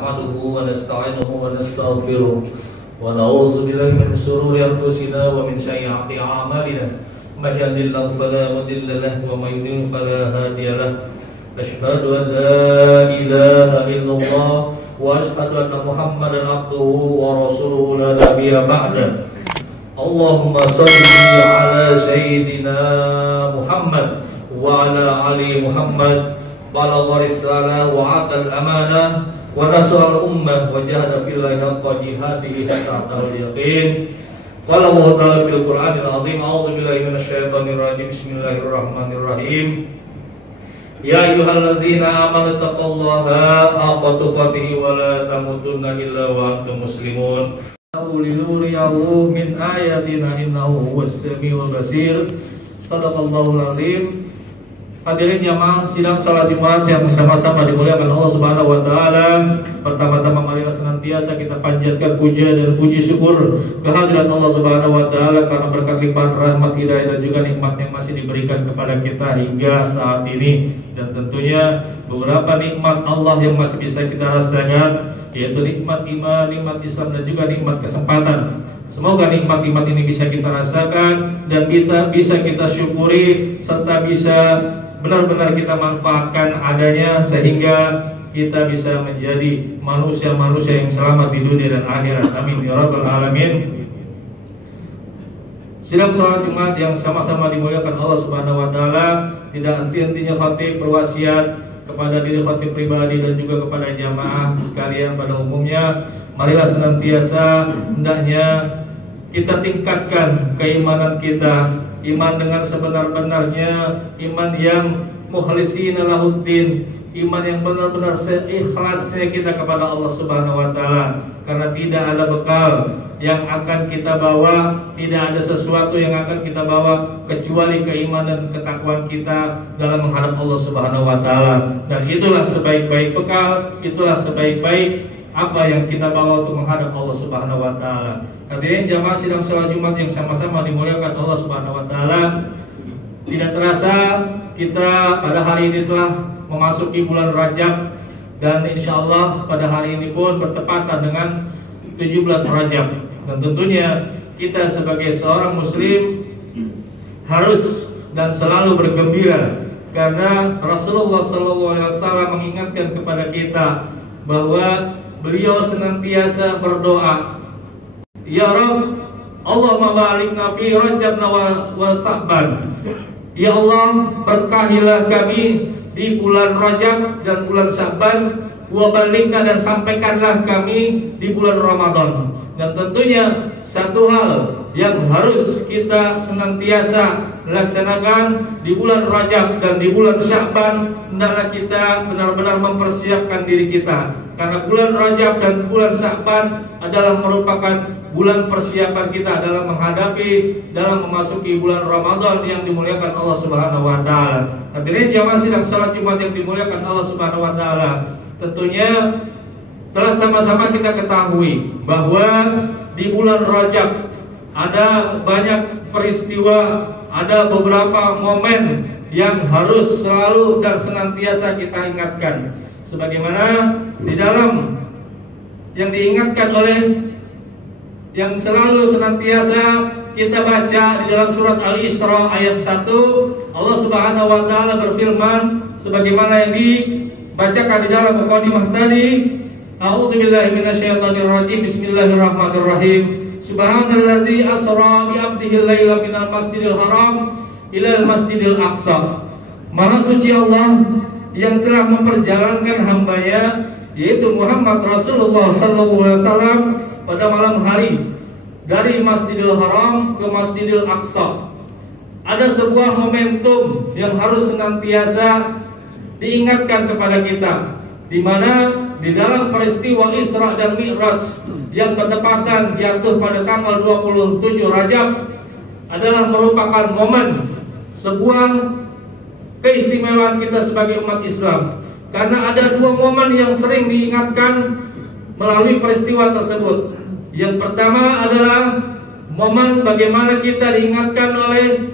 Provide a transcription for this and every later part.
نحمده ونستعينه ونستغفره ونعوذ بالله من شرور أنفسنا ومن سيئات أعمالنا من يهده الله فلا مضل له ومن يضلل فلا هادي له أشهد أن لا إله إلا الله وأشهد أن محمدا عبده ورسوله لا نبي بعده اللهم صل على سيدنا محمد وعلى آل محمد بلغ الرسالة وأدى الأمانة ونصر الأمة وجاهد في الله حق جهاده حتى أتاه اليقين قال الله تعالى في القرآن العظيم أعوذ بالله من الشيطان الرجيم بسم الله الرحمن الرحيم يا أيها الذين آمنوا اتقوا الله حق تقاته ولا تموتن إلا وأنتم مسلمون لنريه من آياتنا إنه هو السميع البصير صدق الله العظيم. Hadirin jamaah sidang salat Jumat yang sama-sama dimuliakan Allah Subhanahu wa taala. Pertama-tama marilah senantiasa kita panjatkan puja dan puji syukur kehadirat Allah Subhanahu wa taala karena berkat limpahan rahmat hidayah dan juga nikmat yang masih diberikan kepada kita hingga saat ini. Dan tentunya beberapa nikmat Allah yang masih bisa kita rasakan, yaitu nikmat iman, nikmat Islam dan juga nikmat kesempatan. Semoga nikmat-nikmat ini bisa kita rasakan dan bisa kita syukuri serta bisa benar-benar kita manfaatkan adanya sehingga kita bisa menjadi manusia-manusia yang selamat di dunia dan akhirat. Amin ya rabbal alamin. Sidang salat Jumat yang sama-sama dimuliakan Allah Subhanahu wa taala, tidak henti-hentinya khatib berwasiat kepada diri khatib pribadi dan juga kepada jamaah sekalian pada umumnya, marilah senantiasa hendaknya kita tingkatkan keimanan kita, iman dengan sebenar-benarnya, iman yang mukhlishina lahuddin, iman yang benar-benar seikhlasnya kita kepada Allah Subhanahu wa taala. Karena tidak ada bekal yang akan kita bawa, tidak ada sesuatu yang akan kita bawa kecuali keimanan dan ketakwaan kita dalam menghadap Allah Subhanahu wa taala. Dan itulah sebaik-baik bekal, itulah sebaik-baik apa yang kita bawa untuk menghadap Allah Subhanahu wa taala. Hadirin jamaah sidang salat Jumat yang sama-sama dimuliakan Allah Subhanahu wa taala, tidak terasa kita pada hari ini telah memasuki bulan Rajab dan insyaallah pada hari ini pun bertepatan dengan 17 Rajab. Dan tentunya kita sebagai seorang muslim harus dan selalu bergembira karena Rasulullah SAW mengingatkan kepada kita bahwa beliau senantiasa berdoa, Ya Rabb, Allahumma balikna fi Rajab wa Sa'ban. Ya Allah, berkahilah kami di bulan Rajab dan bulan Sa'ban, wa balikna, dan sampaikanlah kami di bulan Ramadan. Dan tentunya satu hal yang harus kita senantiasa laksanakan di bulan Rajab dan di bulan Sya'ban, hendaklah kita benar-benar mempersiapkan diri kita. Karena bulan Rajab dan bulan Sya'ban adalah merupakan bulan persiapan kita dalam memasuki bulan Ramadan yang dimuliakan Allah Subhanahu wa taala. Hadirin jamaah sidang salat Jumat yang dimuliakan Allah Subhanahu wa taala, tentunya telah sama-sama kita ketahui bahwa di bulan Rajab ada banyak peristiwa, ada beberapa momen yang harus selalu dan senantiasa kita ingatkan. Sebagaimana di dalam yang diingatkan oleh yang selalu senantiasa kita baca di dalam surat Al-Isra ayat 1, Allah Subhanahu wa taala berfirman sebagaimana yang dibacakan di dalam mukadimah tadi, A'udzubillahi minasyaitonirrajim. Bismillahirrahmanirrahim. Subhanalladzi asra bi 'abdihi laila minal masjidil haram ilal masjidil aqsa. Maha suci Allah yang telah memperjalankan hambanya yaitu Muhammad Rasulullah sallallahu alaihi wasallam pada malam hari dari Masjidil Haram ke Masjidil Aqsa. Ada sebuah momentum yang harus senantiasa diingatkan kepada kita, di mana di dalam peristiwa Isra dan Mi'raj yang bertepatan jatuh pada tanggal 27 Rajab adalah merupakan momen sebuah keistimewaan kita sebagai umat Islam. Karena ada dua momen yang sering diingatkan melalui peristiwa tersebut. Yang pertama adalah momen bagaimana kita diingatkan oleh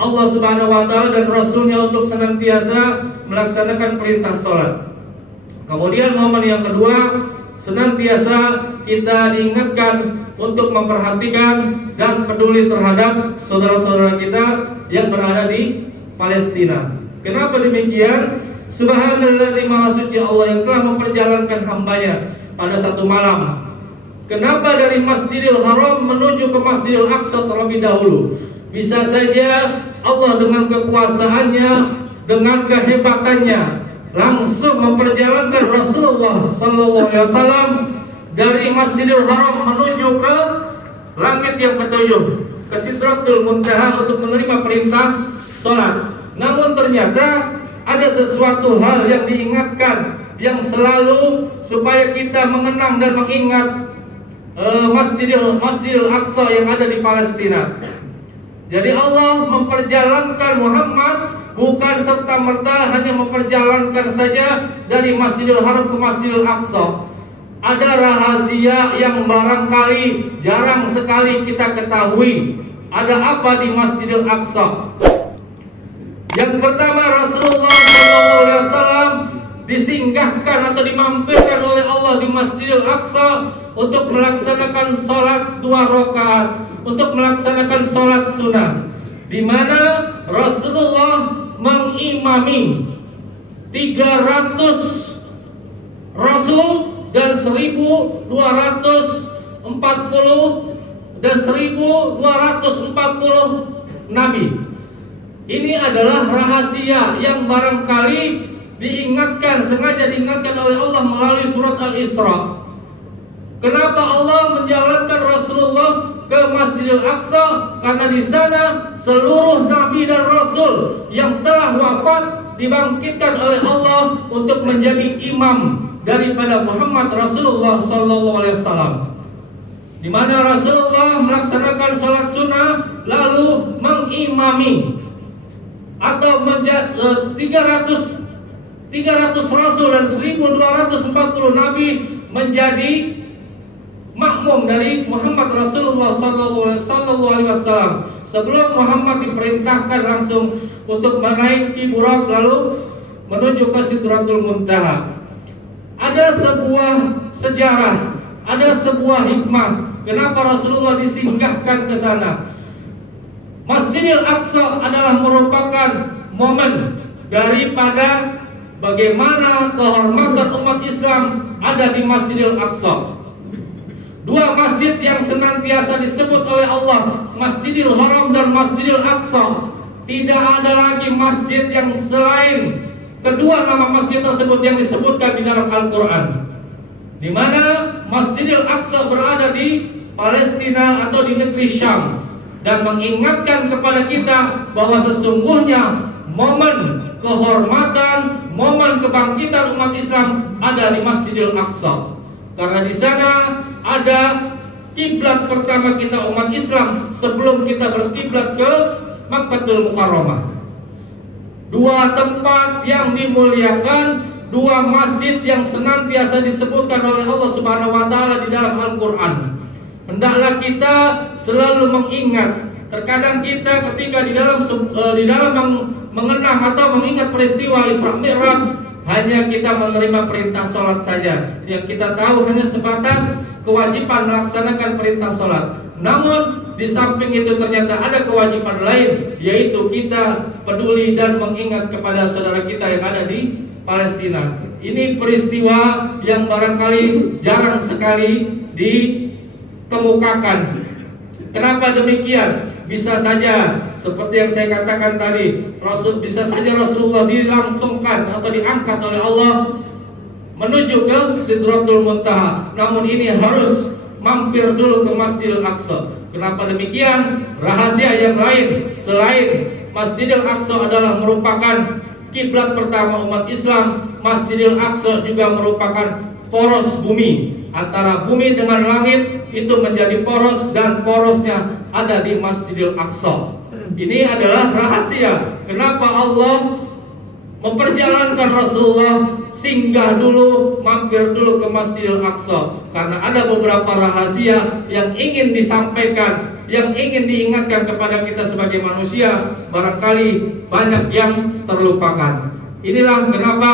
Allah Subhanahu wa taala dan Rasulnya untuk senantiasa melaksanakan perintah sholat. Kemudian momen yang kedua senantiasa kita diingatkan untuk memperhatikan dan peduli terhadap saudara-saudara kita yang berada di Palestina. Kenapa demikian? Subhanalladzi maha suci Allah yang telah memperjalankan hambanya pada satu malam. Kenapa dari Masjidil Haram menuju ke Masjidil Aqsa terlebih dahulu? Bisa saja Allah dengan kekuasaannya, dengan kehebatannya, langsung memperjalankan Rasulullah SAW dari Masjidil Haram menuju ke langit yang ketujuh, ke Sidratul Muntaha untuk menerima perintah sholat. Namun ternyata ada sesuatu hal yang diingatkan, yang selalu supaya kita mengenang dan mengingat Masjidil Aqsa yang ada di Palestina. Jadi Allah memperjalankan Muhammad bukan serta-merta hanya memperjalankan saja dari Masjidil Haram ke Masjidil Aqsa. Ada rahasia yang barangkali jarang sekali kita ketahui. Ada apa di Masjidil Aqsa? Yang pertama, Rasulullah SAW disinggahkan atau dimampirkan oleh Allah di Masjidil Aqsa untuk melaksanakan sholat 2 rakaat, untuk melaksanakan sholat sunnah, di mana Rasulullah mengimami 300 Rasul dan 1240 dan 1240 Nabi. Ini adalah rahasia yang barangkali diingatkan, sengaja diingatkan oleh Allah melalui surat Al-Isra. Kenapa Allah menjalankan Rasulullah ke Masjidil Aqsa? Karena di sana seluruh Nabi dan Rasul yang telah wafat dibangkitkan oleh Allah untuk menjadi imam daripada Muhammad Rasulullah SAW. Di mana Rasulullah melaksanakan salat sunnah lalu mengimami atau 300 Rasul dan 1240 Nabi menjadi makmum dari Muhammad Rasulullah SAW. Sebelum Muhammad diperintahkan langsung untuk menaiki Burak lalu menuju ke Sidratul Muntaha. Ada sebuah sejarah, ada sebuah hikmah kenapa Rasulullah disinggahkan ke sana. Masjidil Aqsa adalah merupakan momen daripada bagaimana kehormatan umat Islam ada di Masjidil Aqsa. 2 masjid yang senantiasa disebut oleh Allah, Masjidil Haram dan Masjidil Aqsa. Tidak ada lagi masjid yang selain kedua nama masjid tersebut yang disebutkan di dalam Al-Quran. Di mana Masjidil Aqsa berada di Palestina atau di negeri Syam, dan mengingatkan kepada kita bahwa sesungguhnya momen kehormatan, momen kebangkitan umat Islam ada di Masjidil Aqsa. Karena di sana ada kiblat pertama kita umat Islam sebelum kita berkiblat ke Makkahul Mukarramah. 2 tempat yang dimuliakan, 2 masjid yang senantiasa disebutkan oleh Allah Subhanahu wa taala di dalam Al-Qur'an. Hendaklah kita selalu mengingat. Terkadang kita ketika di dalam mengenang atau mengingat peristiwa Isra Mi'raj, hanya kita menerima perintah sholat saja. Yang kita tahu hanya sebatas kewajiban melaksanakan perintah sholat. Namun di samping itu ternyata ada kewajiban lain, yaitu kita peduli dan mengingat kepada saudara kita yang ada di Palestina. Ini peristiwa yang barangkali jarang sekali dikemukakan. Kenapa demikian? Bisa saja seperti yang saya katakan tadi, bisa saja Rasulullah dilangsungkan atau diangkat oleh Allah menuju ke Sidratul Muntaha. Namun ini harus mampir dulu ke Masjidil Aqsa. Kenapa demikian? Rahasia yang lain selain Masjidil Aqsa adalah merupakan kiblat pertama umat Islam. Masjidil Aqsa juga merupakan poros bumi. Antara bumi dengan langit itu menjadi poros, dan porosnya ada di Masjidil Aqsa. Ini adalah rahasia kenapa Allah memperjalankan Rasulullah singgah dulu, mampir dulu ke Masjidil Aqsa. Karena ada beberapa rahasia yang ingin disampaikan, yang ingin diingatkan kepada kita sebagai manusia. Barangkali banyak yang terlupakan. Inilah kenapa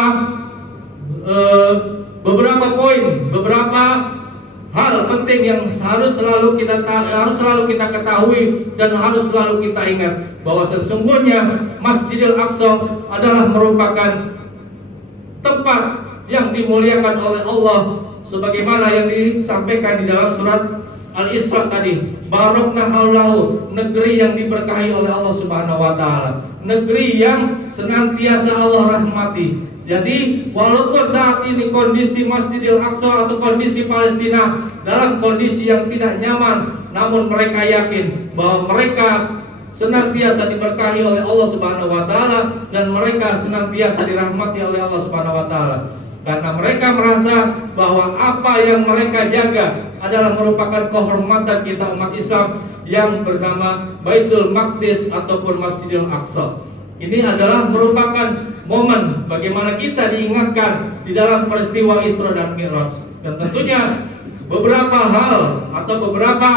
beberapa poin, beberapa hal penting yang harus selalu kita ketahui dan harus selalu kita ingat bahwa sesungguhnya Masjidil Aqsa adalah merupakan tempat yang dimuliakan oleh Allah, sebagaimana yang disampaikan di dalam surat Al-Isra tadi. Barakna haulahu, negeri yang diberkahi oleh Allah Subhanahu wa taala, negeri yang senantiasa Allah rahmati. Jadi walaupun saat ini kondisi Masjidil Aqsa atau kondisi Palestina dalam kondisi yang tidak nyaman, namun mereka yakin bahwa mereka senantiasa diberkahi oleh Allah Subhanahu wa taala dan mereka senantiasa dirahmati oleh Allah Subhanahu wa taala. Karena mereka merasa bahwa apa yang mereka jaga adalah merupakan kehormatan kita umat Islam yang bernama Baitul Maqdis ataupun Masjidil Aqsa. Ini adalah merupakan momen bagaimana kita diingatkan di dalam peristiwa Isra dan Mi'raj. Dan tentunya beberapa hal atau beberapa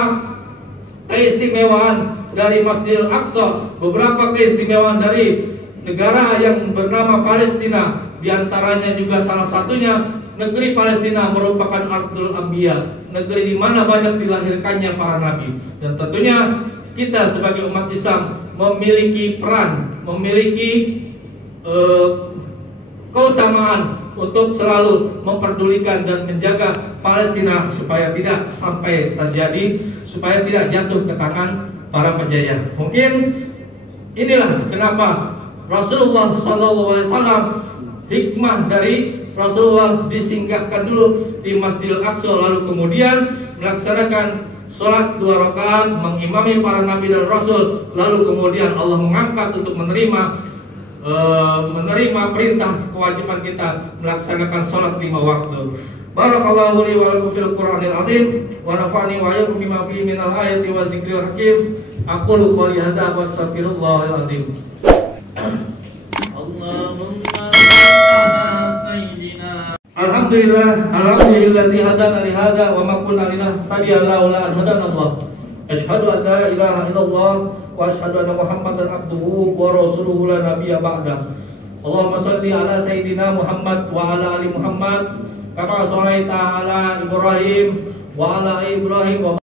keistimewaan dari Masjidil Aqsa, beberapa keistimewaan dari negara yang bernama Palestina, di antaranya juga salah satunya negeri Palestina merupakan Ardul Anbiya, negeri di mana banyak dilahirkannya para nabi. Dan tentunya kita sebagai umat Islam memiliki peran, memiliki keutamaan untuk selalu memperdulikan dan menjaga Palestina supaya tidak sampai terjadi, supaya tidak jatuh ke tangan para penjajah. Mungkin inilah kenapa Rasulullah SAW, hikmah dari Rasulullah disinggahkan dulu di Masjidil Aqsa, lalu kemudian melaksanakan sholat 2 rakaat, mengimami para nabi dan rasul, lalu kemudian Allah mengangkat untuk menerima perintah kewajiban kita melaksanakan sholat 5 waktu. Barakallahu li wa lakum fil Qur'anil azim wa nafa'ani wa iyyakum bima fihi minal ayati wa zikril hakim. Aqulu qouli hadza wa astaghfirullahal azim. Allahumma ala sayyidina. Alhamdulillahilladzi hadana li hadza wa ma kunna linahtadiya laula an hadana Allah. Asyhadu an la ilaha illallah wa asyhadu anna Muhammadan abduhu wa rasuluhu la nabiyya ba'da. Allahumma shalli ala sayyidina Muhammad wa ala ali Muhammad kama shallaita ala Ibrahim wa ala Ibrahim wa